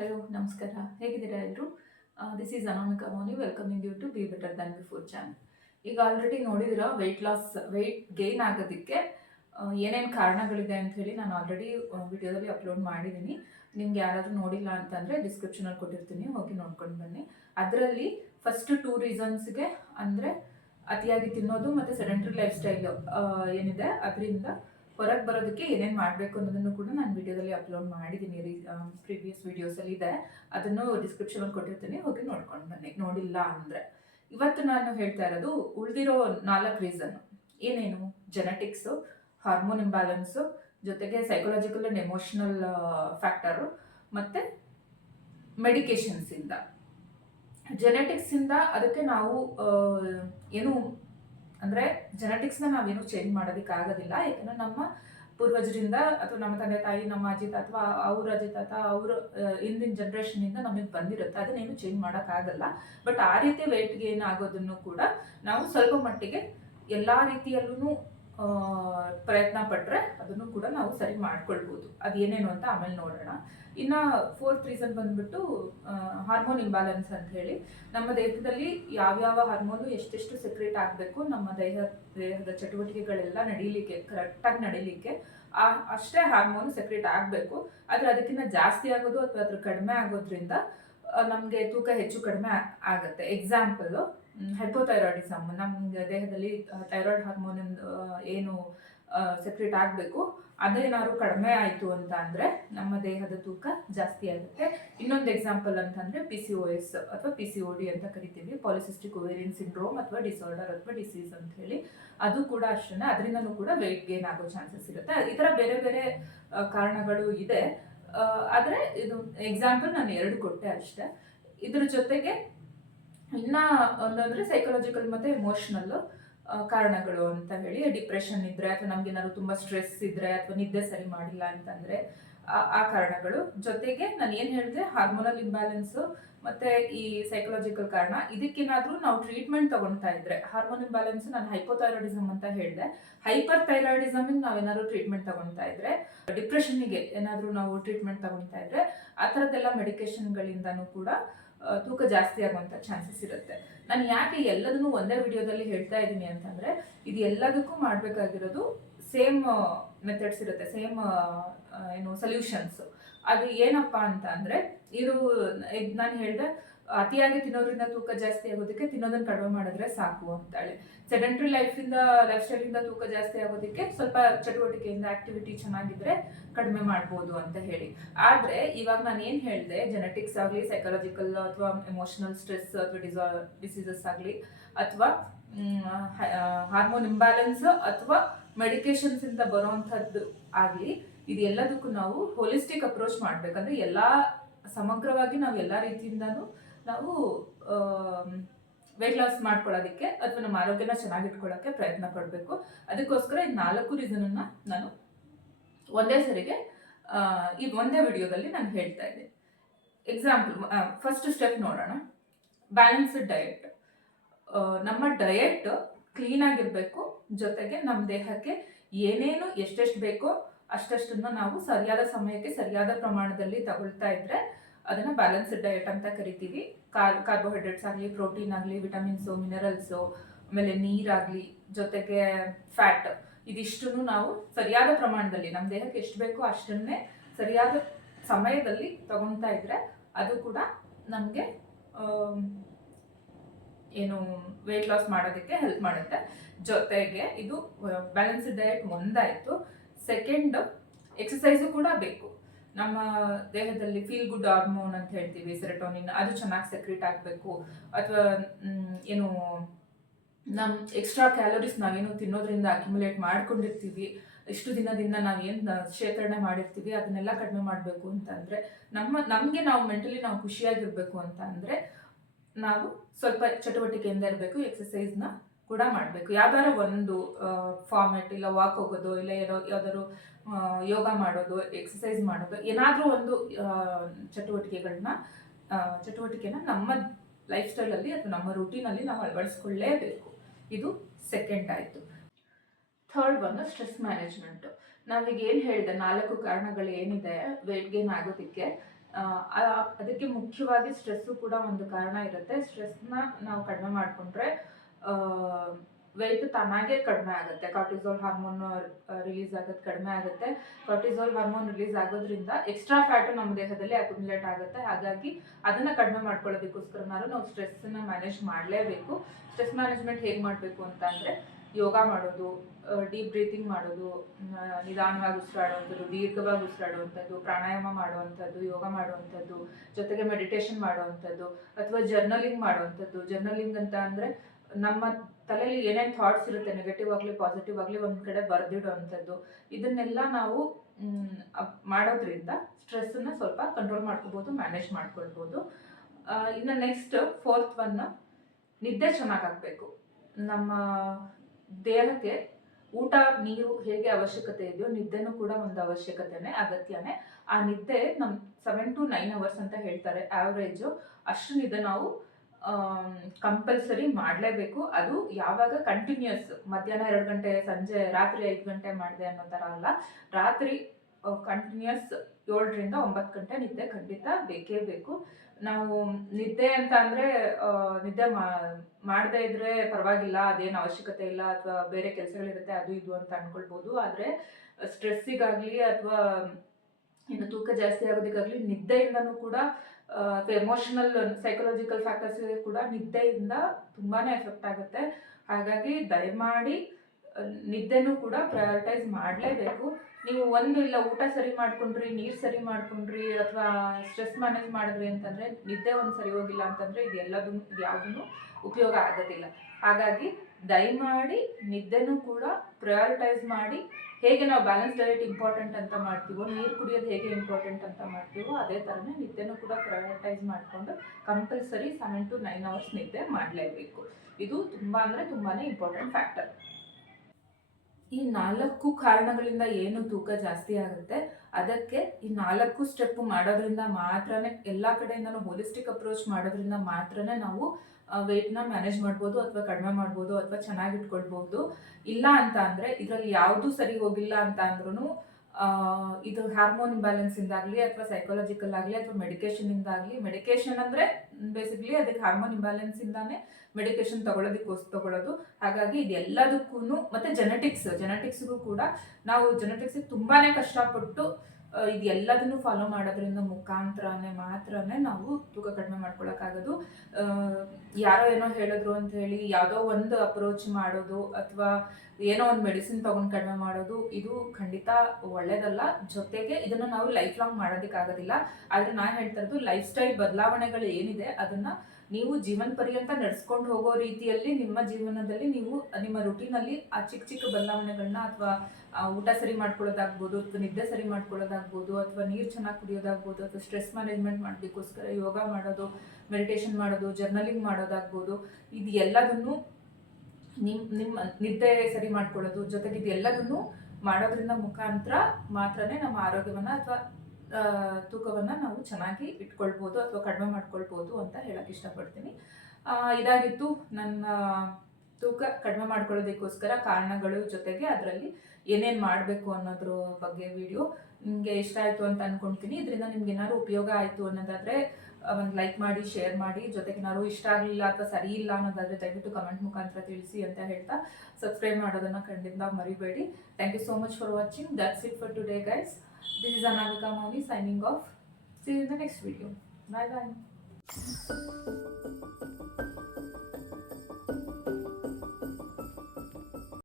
Hello ನಮಸ್ಕಾರ, ಹೇಗಿದ್ದೀರಾ ಎಲ್ಲರೂ? This is Anamika Moni, welcoming you to be better than before channel. ಈಗ ಆಲ್ರೆಡಿ ನೋಡಿದಿರ ವೆಯ್ಟ್ ಗೇನ್ ಆಗೋದಕ್ಕೆ ಏನೇನು ಕಾರಣಗಳಿದೆ ಅಂತ ಹೇಳಿ ನಾನು ಆಲ್ರೆಡಿ ವಿಡಿಯೋದಲ್ಲಿ ಅಪ್ಲೋಡ್ ಮಾಡಿದ್ದೀನಿ. ನಿಮ್ಗೆ ಯಾರಾದರೂ ನೋಡಿಲ್ಲ ಅಂತಂದರೆ ಡಿಸ್ಕ್ರಿಪ್ಷನಲ್ಲಿ ಕೊಟ್ಟಿರ್ತೀನಿ, ಹೋಗಿ ನೋಡ್ಕೊಂಡು ಬನ್ನಿ. ಅದರಲ್ಲಿ ಫಸ್ಟ್ 2 ರೀಸನ್ಸ್ಗೆ ಅಂದರೆ ಅತಿಯಾಗಿ ತಿನ್ನೋದು ಮತ್ತು ಸೆಡೆಂಟರಿ ಲೈಫ್ ಸ್ಟೈಲ್ ಏನಿದೆ ಅದರಿಂದ ಹೊರಗೆ ಬರೋದಕ್ಕೆ ಏನೇನು ಮಾಡಬೇಕು ಅನ್ನೋದನ್ನು ಕೂಡ ನಾನು ವಿಡಿಯೋದಲ್ಲಿ ಅಪ್ಲೋಡ್ ಮಾಡಿದ್ದೀನಿ. ಪ್ರೀವಿಯಸ್ ವಿಡಿಯೋಸಲ್ಲಿ ಇದೆ, ಅದನ್ನು ಡಿಸ್ಕ್ರಿಪ್ಷನಲ್ಲಿ ಕೊಟ್ಟಿರ್ತೀನಿ, ಹೋಗಿ ನೋಡ್ಕೊಂಡು ಬನ್ನಿ ನೋಡಿಲ್ಲ ಅಂದರೆ. ಇವತ್ತು ನಾನು ಹೇಳ್ತಾ ಇರೋದು ಉಳಿದಿರೋ 4 ರೀಸನ್. ಏನೇನು? ಜೆನೆಟಿಕ್ಸು, ಹಾರ್ಮೋನ್ ಇಂಬ್ಯಾಲೆನ್ಸು, ಜೊತೆಗೆ ಸೈಕಲಾಜಿಕಲ್ ಆ್ಯಂಡ್ ಎಮೋಷನಲ್ ಫ್ಯಾಕ್ಟರು, ಮತ್ತು ಮೆಡಿಕೇಶನ್ಸಿಂದ. ಜೆನೆಟಿಕ್ಸಿಂದ ಅದಕ್ಕೆ ನಾವು ಏನು ಅಂದರೆ ಜೆನೆಟಿಕ್ಸ್ನ ನಾವೇನು ಚೇಂಜ್ ಮಾಡೋದಕ್ಕೆ ಆಗೋದಿಲ್ಲ. ಯಾಕಂದರೆ ನಮ್ಮ ಪೂರ್ವಜರಿಂದ ಅಥವಾ ನಮ್ಮ ತಂದೆ ತಾಯಿ, ನಮ್ಮ ಅಜ್ಜಿ ತಾತ, ಅವ್ರ ಅಜ್ಜಿ ತಾತ, ಅವರು ಹಿಂದಿನ ಜನ್ರೇಷನಿಂದ ನಮಗೆ ಬಂದಿರುತ್ತೆ, ಅದನ್ನೇನು ಚೇಂಜ್ ಮಾಡೋಕ್ಕಾಗಲ್ಲ. ಬಟ್ ಆ ರೀತಿ ವೆಯ್ಟ್ ಗೇನ್ ಆಗೋದನ್ನು ಕೂಡ ನಾವು ಸ್ವಲ್ಪ ಮಟ್ಟಿಗೆ ಎಲ್ಲ ರೀತಿಯಲ್ಲೂ ಪ್ರಯತ್ನ ಪಟ್ಟರೆ ಅದನ್ನು ಕೂಡ ನಾವು ಸರಿ ಮಾಡ್ಕೊಳ್ಬೋದು. ಅದೇನೇನು ಅಂತ ಆಮೇಲೆ ನೋಡೋಣ. ಇನ್ನು 4th ರೀಸನ್ ಬಂದ್ಬಿಟ್ಟು ಹಾರ್ಮೋನ್ ಇಂಬ್ಯಾಲೆನ್ಸ್ ಅಂತ ಹೇಳಿ. ನಮ್ಮ ದೇಹದಲ್ಲಿ ಯಾವ್ಯಾವ ಹಾರ್ಮೋನು ಎಷ್ಟೆಷ್ಟು ಸೆಕ್ರೇಟ್ ಆಗಬೇಕು, ನಮ್ಮ ದೇಹದ ಚಟುವಟಿಕೆಗಳೆಲ್ಲ ನಡೀಲಿಕ್ಕೆ, ಕರೆಕ್ಟಾಗಿ ನಡೀಲಿಕ್ಕೆ ಅಷ್ಟೇ ಹಾರ್ಮೋನು ಸೆಕ್ರೇಟ್ ಆಗಬೇಕು. ಆದರೆ ಅದಕ್ಕಿಂತ ಜಾಸ್ತಿ ಆಗೋದು ಅಥವಾ ಅದ್ರ ಕಡಿಮೆ ಆಗೋದ್ರಿಂದ ನಮಗೆ ತೂಕ ಹೆಚ್ಚು ಕಡಿಮೆ ಆಗುತ್ತೆ. Example hypothyroidism. ನಮ್ಗೆ ದೇಹದಲ್ಲಿ ಥೈರಾಯ್ಡ್ ಹಾರ್ಮೋನ್ ಏನು ಸೆಕ್ರೇಟ್ ಆಗಬೇಕು ಅದೇನಾದ್ರು ಕಡಿಮೆ ಆಯಿತು ಅಂತ ಅಂದರೆ ನಮ್ಮ ದೇಹದ ತೂಕ ಜಾಸ್ತಿ ಆಗುತ್ತೆ. ಇನ್ನೊಂದು ಎಕ್ಸಾಂಪಲ್ ಅಂತಂದರೆ PCOS ಅಥವಾ PCOD ಅಂತ ಕರಿತೀವಿ, ಪಾಲಿಸಿಸ್ಟಿಕ್ ಓವೇರಿಯನ್ ಸಿಂಡ್ರೋಮ್ ಅಥವಾ ಡಿಸಾರ್ಡರ್ ಅಥವಾ ಡಿಸೀಸ್ ಅಂತ ಹೇಳಿ. ಅದು ಕೂಡ ಅಷ್ಟೇ, ಅದರಿಂದನೂ ಕೂಡ ವೆಯ್ಟ್ ಗೇನ್ ಆಗೋ ಚಾನ್ಸಸ್ ಇರುತ್ತೆ. ಈ ಥರ ಬೇರೆ ಬೇರೆ ಕಾರಣಗಳು ಇದೆ. ಆದರೆ ಇದು ಎಕ್ಸಾಂಪಲ್ ನಾನು 2 ಕೊಟ್ಟೆ ಅಷ್ಟೇ. ಇದ್ರ ಜೊತೆಗೆ ಇನ್ನು ಒಂದಂದರೆ ಸೈಕಲಾಜಿಕಲ್ ಮತ್ತು ಎಮೋಷ್ನಲ್ ಕಾರಣಗಳು ಅಂತ ಹೇಳಿ. ಡಿಪ್ರೆಷನ್ ಇದ್ದರೆ ಅಥವಾ ನಮಗೇನಾದ್ರು ತುಂಬ ಸ್ಟ್ರೆಸ್ ಇದ್ದರೆ ಅಥವಾ ನಿದ್ದೆ ಸರಿ ಮಾಡಿಲ್ಲ ಅಂತಂದರೆ ಆ ಕಾರಣಗಳು. ಜೊತೆಗೆ ನಾನು ಏನು ಹೇಳಿದೆ, ಹಾರ್ಮೋನಲ್ ಇಂಬ್ಯಾಲೆನ್ಸು ಮತ್ತು ಈ ಸೈಕಲಾಜಿಕಲ್ ಕಾರಣ. ಇದಕ್ಕೇನಾದರೂ ನಾವು ಟ್ರೀಟ್ಮೆಂಟ್ ತೊಗೊಳ್ತಾ ಇದ್ದರೆ, ಹಾರ್ಮೋನ್ ಇಂಬ್ಯಾಲೆನ್ಸ್ ನಾನು ಹೈಪೋಥೈರಾಯ್ಡಿಸಮ್ ಅಂತ ಹೇಳಿದೆ, ಹೈಪರ್ ಥೈರಾಯ್ಡಿಸಮಿಗೆ ನಾವೇನಾದ್ರು ಟ್ರೀಟ್ಮೆಂಟ್ ತೊಗೊಳ್ತಾ ಇದ್ದರೆ, ಡಿಪ್ರೆಷನ್ನಿಗೆ ಏನಾದರೂ ನಾವು ಟ್ರೀಟ್ಮೆಂಟ್ ತೊಗೊಳ್ತಾ ಇದ್ದರೆ, ಆ ಥರದ್ದೆಲ್ಲ ಮೆಡಿಕೇಶನ್ಗಳಿಂದನೂ ಕೂಡ ತೂಕ ಜಾಸ್ತಿ ಆಗುವಂಥ ಚಾನ್ಸಸ್ ಇರುತ್ತೆ. ನಾನು ಯಾಕೆ ಎಲ್ಲದನ್ನೂ ಒಂದೇ ವಿಡಿಯೋದಲ್ಲಿ ಹೇಳ್ತಾ ಇದ್ದೀನಿ ಅಂತಂದರೆ, ಇದು ಎಲ್ಲದಕ್ಕೂ ಮಾಡಬೇಕಾಗಿರೋದು ಸೇಮ್ ಮೆಥಡ್ಸ್ ಇರುತ್ತೆ, ಸೇಮ್ ಏನು ಸೊಲ್ಯೂಷನ್ಸು. ಅದು ಏನಪ್ಪ ಅಂತ ಅಂದರೆ, ಇದು ನಾನು ಹೇಳಿದೆ ಅತಿಯಾಗಿ ತಿನ್ನೋದ್ರಿಂದ ತೂಕ ಜಾಸ್ತಿ ಆಗೋದಕ್ಕೆ ತಿನ್ನೋದನ್ನು ಕಡಿಮೆ ಮಾಡಿದ್ರೆ ಸಾಕು ಅಂತಾಳೆ. ಸೆಡೆಂಟ್ರಿ ಲೈಫ್ ಸ್ಟೈಲಿಂದ ತೂಕ ಜಾಸ್ತಿ ಆಗೋದಕ್ಕೆ ಸ್ವಲ್ಪ ಚಟುವಟಿಕೆಯಿಂದ ಆಕ್ಟಿವಿಟಿ ಚೆನ್ನಾಗಿದ್ರೆ ಕಡಿಮೆ ಮಾಡ್ಬೋದು ಅಂತ ಹೇಳಿ. ಆದರೆ ಇವಾಗ ನಾನು ಏನು ಹೇಳಿದೆ, ಜೆನೆಟಿಕ್ಸ್ ಆಗಲಿ, ಸೈಕಲಾಜಿಕಲ್ ಅಥವಾ ಎಮೋಷನಲ್ ಸ್ಟ್ರೆಸ್ ಅಥವಾ ಡಿಸೀಸಸ್ ಆಗಲಿ, ಅಥವಾ ಹಾರ್ಮೋನ್ ಇಂಬ್ಯಾಲೆನ್ಸ್ ಅಥವಾ ಮೆಡಿಕೇಶನ್ಸಿಂದ ಬರೋವಂಥದ್ದು ಆಗಲಿ, ಇದೆಲ್ಲದಕ್ಕೂ ನಾವು ಹೋಲಿಸ್ಟಿಕ್ ಅಪ್ರೋಚ್ ಮಾಡಬೇಕಂದ್ರೆ ಎಲ್ಲ ಸಮಗ್ರವಾಗಿ ನಾವು ಎಲ್ಲ ರೀತಿಯಿಂದನೂ ನಾವು ವೆಯ್ಟ್ ಲಾಸ್ ಮಾಡ್ಕೊಳ್ಳೋದಕ್ಕೆ ಅಥವಾ ನಮ್ಮ ಆರೋಗ್ಯನ ಚೆನ್ನಾಗಿಟ್ಕೊಳ್ಳೋಕ್ಕೆ ಪ್ರಯತ್ನ ಪಡಬೇಕು. ಅದಕ್ಕೋಸ್ಕರ ಈ 4 ರೀಸನನ್ನು ನಾನು ಒಂದೇ ಸರಿಗೆ ಈ ಒಂದೇ ವಿಡಿಯೋದಲ್ಲಿ ನಾನು ಹೇಳ್ತಾ ಇದ್ದೀನಿ. ಎಕ್ಸಾಂಪಲ್, ಫಸ್ಟ್ ಸ್ಟೆಪ್ ನೋಡೋಣ. Balanced diet. ನಮ್ಮ ಡಯಟ್ ಕ್ಲೀನಾಗಿರಬೇಕು, ಜೊತೆಗೆ ನಮ್ಮ ದೇಹಕ್ಕೆ ಏನೇನು ಎಷ್ಟೆಷ್ಟು ಬೇಕೋ ಅಷ್ಟನ್ನು ನಾವು ಸರಿಯಾದ ಸಮಯಕ್ಕೆ ಸರಿಯಾದ ಪ್ರಮಾಣದಲ್ಲಿ ತಗೊಳ್ತಾ ಇದ್ರೆ ಅದನ್ನು ಬ್ಯಾಲೆನ್ಸ್ಡ್ ಡಯಟ್ ಅಂತ ಕರಿತೀವಿ. ಕಾರ್ಬೋಹೈಡ್ರೇಟ್ಸ್ ಆಗಲಿ, ಪ್ರೋಟೀನ್ ಆಗಲಿ, ವಿಟಮಿನ್ಸು, ಮಿನರಲ್ಸು, ಆಮೇಲೆ ನೀರಾಗಲಿ, ಜೊತೆಗೆ ಫ್ಯಾಟ್, ಇದಿಷ್ಟನ್ನು ನಾವು ಸರಿಯಾದ ಪ್ರಮಾಣದಲ್ಲಿ ನಮ್ಮ ದೇಹಕ್ಕೆ ಎಷ್ಟು ಬೇಕೋ ಅಷ್ಟನ್ನೇ ಸರಿಯಾದ ಸಮಯದಲ್ಲಿ ತಗೊಳ್ತಾ ಇದ್ರೆ ಅದು ಕೂಡ ನಮಗೆ ಏನು ವೆಯ್ಟ್ ಲಾಸ್ ಮಾಡೋದಕ್ಕೆ ಹೆಲ್ಪ್ ಮಾಡುತ್ತೆ. ಜೊತೆಗೆ ಇದು ಬ್ಯಾಲೆನ್ಸ್ಡ್ ಡಯಟ್ ಒಂದಾಯಿತು. ಸೆಕೆಂಡ್, ಎಕ್ಸಸೈಸು ಕೂಡ ಬೇಕು. ನಮ್ಮ ದೇಹದಲ್ಲಿ ಫೀಲ್ ಗುಡ್ ಹಾರ್ಮೋನ್ ಅಂತ ಹೇಳ್ತೀವಿ, ಸೆರೋಟೋನಿನ್, ಅದು ಚೆನ್ನಾಗಿ ಸೆಕ್ರೇಟ್ ಆಗಬೇಕು. ಅಥವಾ ಏನು ನಮ್ಮ ಎಕ್ಸ್ಟ್ರಾ ಕ್ಯಾಲೋರೀಸ್ ನಾವೇನು ತಿನ್ನೋದ್ರಿಂದ ಅಕ್ಯುಮುಲೇಟ್ ಮಾಡ್ಕೊಂಡಿರ್ತೀವಿ, ಇಷ್ಟು ದಿನದಿಂದ ನಾವೇನು ಶೇಖರಣೆ ಮಾಡಿರ್ತೀವಿ ಅದನ್ನೆಲ್ಲ ಕಡಿಮೆ ಮಾಡಬೇಕು ಅಂತಂದರೆ, ನಮಗೆ ನಾವು ಮೆಂಟಲಿ ನಾವು ಖುಷಿಯಾಗಿರಬೇಕು ಅಂತ ಅಂದರೆ ನಾವು ಸ್ವಲ್ಪ ಚಟುವಟಿಕೆಯಿಂದ ಇರಬೇಕು, ಎಕ್ಸಸೈಸ್ನ ಕೂಡ ಮಾಡಬೇಕು. ಯಾವ್ದಾರ ಒಂದು ಫಾರ್ಮೆಟ್, ಇಲ್ಲ ವಾಕ್ ಹೋಗೋದು, ಇಲ್ಲ ಯಾವ್ದಾದ್ರು ಯೋಗ ಮಾಡೋದು, ಎಕ್ಸಸೈಸ್ ಮಾಡೋದು, ಏನಾದರೂ ಒಂದು ಚಟುವಟಿಕೆನ ನಮ್ಮ ಲೈಫ್ ಸ್ಟೈಲಲ್ಲಿ ಅಥವಾ ನಮ್ಮ ರೂಟೀನಲ್ಲಿ ನಾವು ಅಳವಡಿಸ್ಕೊಳ್ಳೇಬೇಕು. ಇದು ಸೆಕೆಂಡ್ ಆಯಿತು. ಥರ್ಡ್ ಒಂದು ಸ್ಟ್ರೆಸ್ ಮ್ಯಾನೇಜ್ಮೆಂಟು. ನಾವೀಗ ಏನು ಹೇಳಿದೆ, 4 ಕಾರಣಗಳು ಏನಿದೆ ವೆಯ್ಟ್ ಗೇನ್ ಆಗೋದಕ್ಕೆ, ಅದಕ್ಕೆ ಮುಖ್ಯವಾಗಿ ಸ್ಟ್ರೆಸ್ಸು ಕೂಡ ಒಂದು ಕಾರಣ ಇರುತ್ತೆ. ಸ್ಟ್ರೆಸ್ನ ನಾವು ಕಡಿಮೆ ಮಾಡಿಕೊಂಡ್ರೆ ವೆಯ್ಟ್ ತಾನಾಗೆ ಕಡಿಮೆ ಆಗುತ್ತೆ. ಕಾರ್ಟಿಸೋಲ್ ಹಾರ್ಮೋನ್ ರಿಲೀಸ್ ಆಗೋದು ಕಡಿಮೆ ಆಗುತ್ತೆ. ಕಾರ್ಟಿಸೋಲ್ ಹಾರ್ಮೋನ್ ರಿಲೀಸ್ ಆಗೋದ್ರಿಂದ ಎಕ್ಸ್ಟ್ರಾ ಫ್ಯಾಟು ನಮ್ಮ ದೇಹದಲ್ಲಿ ಅಕ್ಯುಮುಲೇಟ್ ಆಗುತ್ತೆ. ಹಾಗಾಗಿ ಅದನ್ನು ಕಡಿಮೆ ಮಾಡ್ಕೊಳ್ಳೋದಕ್ಕೋಸ್ಕರನಾದ್ರೂ ನಾವು ಸ್ಟ್ರೆಸ್ಸನ್ನು ಮ್ಯಾನೇಜ್ ಮಾಡಲೇಬೇಕು. ಸ್ಟ್ರೆಸ್ ಮ್ಯಾನೇಜ್ಮೆಂಟ್ ಹೇಗೆ ಮಾಡಬೇಕು ಅಂತ ಅಂದರೆ, ಯೋಗ ಮಾಡೋದು, ಡೀಪ್ ಬ್ರೀತಿಂಗ್ ಮಾಡೋದು, ನಿಧಾನವಾಗಿ ಉಸಿರಾಡುವಂಥದ್ದು, ದೀರ್ಘವಾಗಿ ಉಸಿರಾಡುವಂಥದ್ದು, ಪ್ರಾಣಾಯಾಮ ಮಾಡುವಂಥದ್ದು, ಯೋಗ ಮಾಡುವಂಥದ್ದು, ಜೊತೆಗೆ ಮೆಡಿಟೇಷನ್ ಮಾಡುವಂಥದ್ದು, ಅಥವಾ ಜರ್ನಲಿಂಗ್ ಮಾಡುವಂಥದ್ದು. ಜರ್ನಲಿಂಗ್ ಅಂತ ಅಂದರೆ ನಮ್ಮ ತಲೆಯಲ್ಲಿ ಏನೇನು ಥಾಟ್ಸ್ ಇರುತ್ತೆ, ನೆಗೆಟಿವ್ ಆಗಲಿ ಪಾಸಿಟಿವ್ ಆಗಲಿ, ಒಂದು ಕಡೆ ಬರೆದಿಡುವಂಥದ್ದು. ಇದನ್ನೆಲ್ಲ ನಾವು ಮಾಡೋದ್ರಿಂದ ಸ್ಟ್ರೆಸ್ಸನ್ನು ಸ್ವಲ್ಪ ಕಂಟ್ರೋಲ್ ಮಾಡ್ಕೋಬೋದು, ಮ್ಯಾನೇಜ್ ಮಾಡ್ಕೊಳ್ಬೋದು. ಇನ್ನು ನೆಕ್ಸ್ಟ್ 4th ಒನ್, ನಿದ್ದೆ ಚೆನ್ನಾಗಾಗಬೇಕು. ನಮ್ಮ ದೇಹಕ್ಕೆ ಊಟ ನೀರು ಹೇಗೆ ಅವಶ್ಯಕತೆ ಇದೆಯೋ ನಿದ್ದೆನೂ ಕೂಡ ಒಂದು ಅವಶ್ಯಕತೆನೇ, ಅಗತ್ಯನೇ. ಆ ನಿದ್ದೆ ನಮ್ಮ 7 to 9 hours ಅಂತ ಹೇಳ್ತಾರೆ ಆವ್ರೇಜು. ಅಷ್ಟು ನಿದ್ದೆ ನಾವು ಕಂಪಲ್ಸರಿ ಮಾಡಲೇಬೇಕು. ಅದು ಯಾವಾಗ ಕಂಟಿನ್ಯೂಸ್, ಮಧ್ಯಾಹ್ನ 2 ಗಂಟೆ, ಸಂಜೆ ರಾತ್ರಿ 5 ಗಂಟೆ ಮಾಡಿದೆ ಅನ್ನೋ ಥರ ಅಲ್ಲ. ರಾತ್ರಿ ಕಂಟಿನ್ಯೂಸ್ 7 ರಿಂದ 9 ಗಂಟೆ ನಿದ್ದೆ ಖಂಡಿತ ಬೇಕೇ ಬೇಕು. ನಾವು ನಿದ್ದೆ ಅಂತ ಅಂದರೆ ನಿದ್ದೆ ಮಾಡದೇ ಇದ್ರೆ ಪರವಾಗಿಲ್ಲ, ಅದೇನು ಅವಶ್ಯಕತೆ ಇಲ್ಲ, ಅಥವಾ ಬೇರೆ ಕೆಲಸಗಳಿರುತ್ತೆ ಅದು ಇದು ಅಂತ ಅಂದ್ಕೊಳ್ಬೋದು. ಆದರೆ ಸ್ಟ್ರೆಸ್ಸಿಗಾಗಲಿ ಅಥವಾ ಇನ್ನು ತೂಕ ಜಾಸ್ತಿ ಆಗೋದಕ್ಕಾಗಲಿ ನಿದ್ದೆಯಿಂದನೂ ಕೂಡ, ಅಥವಾ ಎಮೋಷನಲ್ ಸೈಕಲಾಜಿಕಲ್ ಫ್ಯಾಕ್ಟರ್ಸ್ಗೆ ಕೂಡ ನಿದ್ದೆಯಿಂದ ತುಂಬಾ ಎಫೆಕ್ಟ್ ಆಗುತ್ತೆ. ಹಾಗಾಗಿ ದಯಮಾಡಿ ನಿದ್ದೆನೂ ಕೂಡ ಪ್ರಯಾರಿಟೈಸ್ ಮಾಡಲೇಬೇಕು. ನೀವು ಒಂದು ಇಲ್ಲ ಊಟ ಸರಿ ಮಾಡ್ಕೊಂಡ್ರಿ, ನೀರು ಸರಿ ಮಾಡ್ಕೊಂಡ್ರಿ, ಅಥವಾ ಸ್ಟ್ರೆಸ್ ಮ್ಯಾನೇಜ್ ಮಾಡಿದ್ರಿ ಅಂತಂದರೆ, ನಿದ್ದೆ ಒಂದು ಸರಿ ಹೋಗಿಲ್ಲ ಅಂತಂದರೆ ಇದು ಯಾವುದೂ ಉಪಯೋಗ ಆಗೋದಿಲ್ಲ. ಹಾಗಾಗಿ ದಯಮಾಡಿ ನಿದ್ದೆನೂ ಕೂಡ ಪ್ರಯಾರಿಟೈಸ್ ಮಾಡಿ. ಹೇಗೆ ನಾವು ಬ್ಯಾಲೆನ್ಸ್ ಡಯಟ್ ಇಂಪಾರ್ಟೆಂಟ್ ಅಂತ ಮಾಡ್ತೀವೋ, ನೀರು ಕುಡಿಯೋದು ಹೇಗೆ ಇಂಪಾರ್ಟೆಂಟ್ ಅಂತ ಮಾಡ್ತೀವೋ, ಅದೇ ಥರನೇ ನಿದ್ದೆನೂ ಕೂಡ ಪ್ರಯಾರಿಟೈಸ್ ಮಾಡಿಕೊಂಡು ಕಂಪಲ್ಸರಿ 7 to 9 hours ನಿದ್ದೆ ಮಾಡಲೇಬೇಕು. ಇದು ತುಂಬ ಅಂದರೆ ತುಂಬಾ ಇಂಪಾರ್ಟೆಂಟ್ ಫ್ಯಾಕ್ಟರ್. ಈ 4 ಕಾರಣಗಳಿಂದ ಏನು ತೂಕ ಜಾಸ್ತಿ ಆಗುತ್ತೆ, ಅದಕ್ಕೆ ಈ 4 ಸ್ಟೆಪ್ ಮಾಡೋದ್ರಿಂದ ಮಾತ್ರನೇ, ಎಲ್ಲ ಕಡೆಯಿಂದನೂ ಹೋಲಿಸ್ಟಿಕ್ ಅಪ್ರೋಚ್ ಮಾಡೋದ್ರಿಂದ ಮಾತ್ರನೇ ನಾವು ವೆಯ್ಟ್ನ ಮ್ಯಾನೇಜ್ ಮಾಡ್ಬೋದು, ಅಥವಾ ಕಡಿಮೆ ಮಾಡ್ಬೋದು, ಅಥವಾ ಚೆನ್ನಾಗಿಟ್ಕೊಳ್ಬೋದು. ಇಲ್ಲ ಅಂತ ಅಂದರೆ, ಇದರಲ್ಲಿ ಯಾವುದು ಸರಿ ಹೋಗಿಲ್ಲ ಅಂತ ಅಂದ್ರೂ ಇದು ಹಾರ್ಮೋನ್ ಇಂಬ್ಯಾಲೆನ್ಸಿಂದಾಗಲಿ, ಅಥವಾ ಸೈಕಾಲಜಿಕಲ್ ಆಗಲಿ, ಅಥವಾ ಮೆಡಿಕೇಷನಿಂದಾಗಲಿ. ಮೆಡಿಕೇಷನ್ ಅಂದರೆ ಬೇಸಿಕ್ಲಿ ಅದಕ್ಕೆ ಹಾರ್ಮೋನ್ ಇಂಬ್ಯಾಲೆನ್ಸಿಂದಾನೇ ಮೆಡಿಕೇಷನ್ ತಗೊಳ್ಳೋದು. ಹಾಗಾಗಿ ಇದೆಲ್ಲದಕ್ಕೂ, ಮತ್ತು ಜೆನೆಟಿಕ್ಸ್ಗೂ ಕೂಡ ನಾವು ಜೆನೆಟಿಕ್ಸಿಗೆ ತುಂಬಾ ಕಷ್ಟಪಟ್ಟು ಇದೆಲ್ಲದನ್ನು ಫಾಲೋ ಮಾಡೋದ್ರಿಂದ ಮಾತ್ರನೇ ನಾವು ತೂಕ ಕಡಿಮೆ ಮಾಡ್ಕೊಳಕ್ಕಾಗೋದು. ಯಾರೋ ಏನೋ ಹೇಳಿದ್ರು ಅಂತ ಹೇಳಿ ಯಾವುದೋ ಒಂದು ಅಪ್ರೋಚ್ ಮಾಡೋದು, ಅಥವಾ ಏನೋ ಒಂದು ಮೆಡಿಸಿನ್ ತೊಗೊಂಡು ಕಡಿಮೆ ಮಾಡೋದು, ಇದು ಖಂಡಿತ ಒಳ್ಳೇದಲ್ಲ. ಜೊತೆಗೆ ಇದನ್ನು ನಾವು ಲೈಫ್ ಲಾಂಗ್ ಮಾಡೋದಕ್ಕಾಗೋದಿಲ್ಲ. ಆದರೆ ನಾನು ಹೇಳ್ತಾ ಇರೋದು, ಲೈಫ್ ಸ್ಟೈಲ್ ಬದಲಾವಣೆಗಳು ಏನಿದೆ ಅದನ್ನು ನೀವು ಜೀವನ ಪರ್ಯಂತ ನಡೆಸ್ಕೊಂಡು ಹೋಗೋ ರೀತಿಯಲ್ಲಿ ನಿಮ್ಮ ಜೀವನದಲ್ಲಿ ನೀವು ನಿಮ್ಮ ರುಟೀನಲ್ಲಿ ಆ ಚಿಕ್ಕ ಬದಲಾವಣೆಗಳನ್ನ, ಅಥವಾ ಊಟ ಸರಿ ಮಾಡ್ಕೊಳ್ಳೋದಾಗ್ಬೋದು, ಅಥವಾ ನಿದ್ದೆ ಸರಿ ಮಾಡ್ಕೊಳ್ಳೋದಾಗ್ಬೋದು, ಅಥವಾ ನೀರು ಚೆನ್ನಾಗಿ ಕುಡಿಯೋದಾಗ್ಬೋದು, ಅಥವಾ ಸ್ಟ್ರೆಸ್ ಮ್ಯಾನೇಜ್ಮೆಂಟ್ ಮಾಡೋದಕ್ಕೋಸ್ಕರ ಯೋಗ ಮಾಡೋದು, ಮೆಡಿಟೇಷನ್ ಮಾಡೋದು, ಜರ್ನಲಿಂಗ್ ಮಾಡೋದಾಗ್ಬೋದು, ಇದು ಎಲ್ಲದನ್ನು ನಿಮ್ಮ ನಿದ್ದೆ ಸರಿ ಮಾಡ್ಕೊಳ್ಳೋದು, ಜೊತೆಗೆ ಇದೆಲ್ಲದನ್ನು ಮಾಡೋದ್ರಿಂದ ಮುಖಾಂತರ ಮಾತ್ರನೇ ನಮ್ಮ ಆರೋಗ್ಯವನ್ನು ಅಥವಾ ತೂಕವನ್ನು ನಾವು ಚೆನ್ನಾಗಿ ಇಟ್ಕೊಳ್ಬೋದು, ಅಥವಾ ಕಡಿಮೆ ಮಾಡ್ಕೊಳ್ಬೋದು ಅಂತ ಹೇಳಕ್ಕೆ ಇಷ್ಟಪಡ್ತೀನಿ. ಇದಾಗಿತ್ತು ನನ್ನ ತೂಕ ಕಡಿಮೆ ಮಾಡ್ಕೊಳ್ಳೋದಕ್ಕೋಸ್ಕರ ಕಾರಣಗಳು, ಜೊತೆಗೆ ಅದರಲ್ಲಿ ಏನೇನು ಮಾಡಬೇಕು ಅನ್ನೋದ್ರ ಬಗ್ಗೆ ವಿಡಿಯೋ. ನಿಮಗೆ ಇಷ್ಟ ಆಯಿತು ಅಂತ ಅಂದ್ಕೊಳ್ತೀನಿ. ಇದರಿಂದ ನಿಮ್ಗೆ ಏನಾದ್ರು ಉಪಯೋಗ ಆಯಿತು ಅನ್ನೋದಾದರೆ ಒಂದು ಲೈಕ್ ಮಾಡಿ, ಶೇರ್ ಮಾಡಿ. ಜೊತೆಗೆ ಏನಾದ್ರು ಇಷ್ಟ ಆಗಲಿಲ್ಲ ಅಥವಾ ಸರಿ ಇಲ್ಲ ಅನ್ನೋದಾದರೆ ದಯವಿಟ್ಟು ಕಮೆಂಟ್ ಮುಖಾಂತರ ತಿಳಿಸಿ ಅಂತ ಹೇಳ್ತಾ, ಸಬ್ಸ್ಕ್ರೈಬ್ ಮಾಡೋದನ್ನು ಖಂಡಿತ ಮರಿಬೇಡಿ. Thank you so much for watching. That's it for today guys. This is Anamika Mauni signing off. See you in the next video. Bye bye.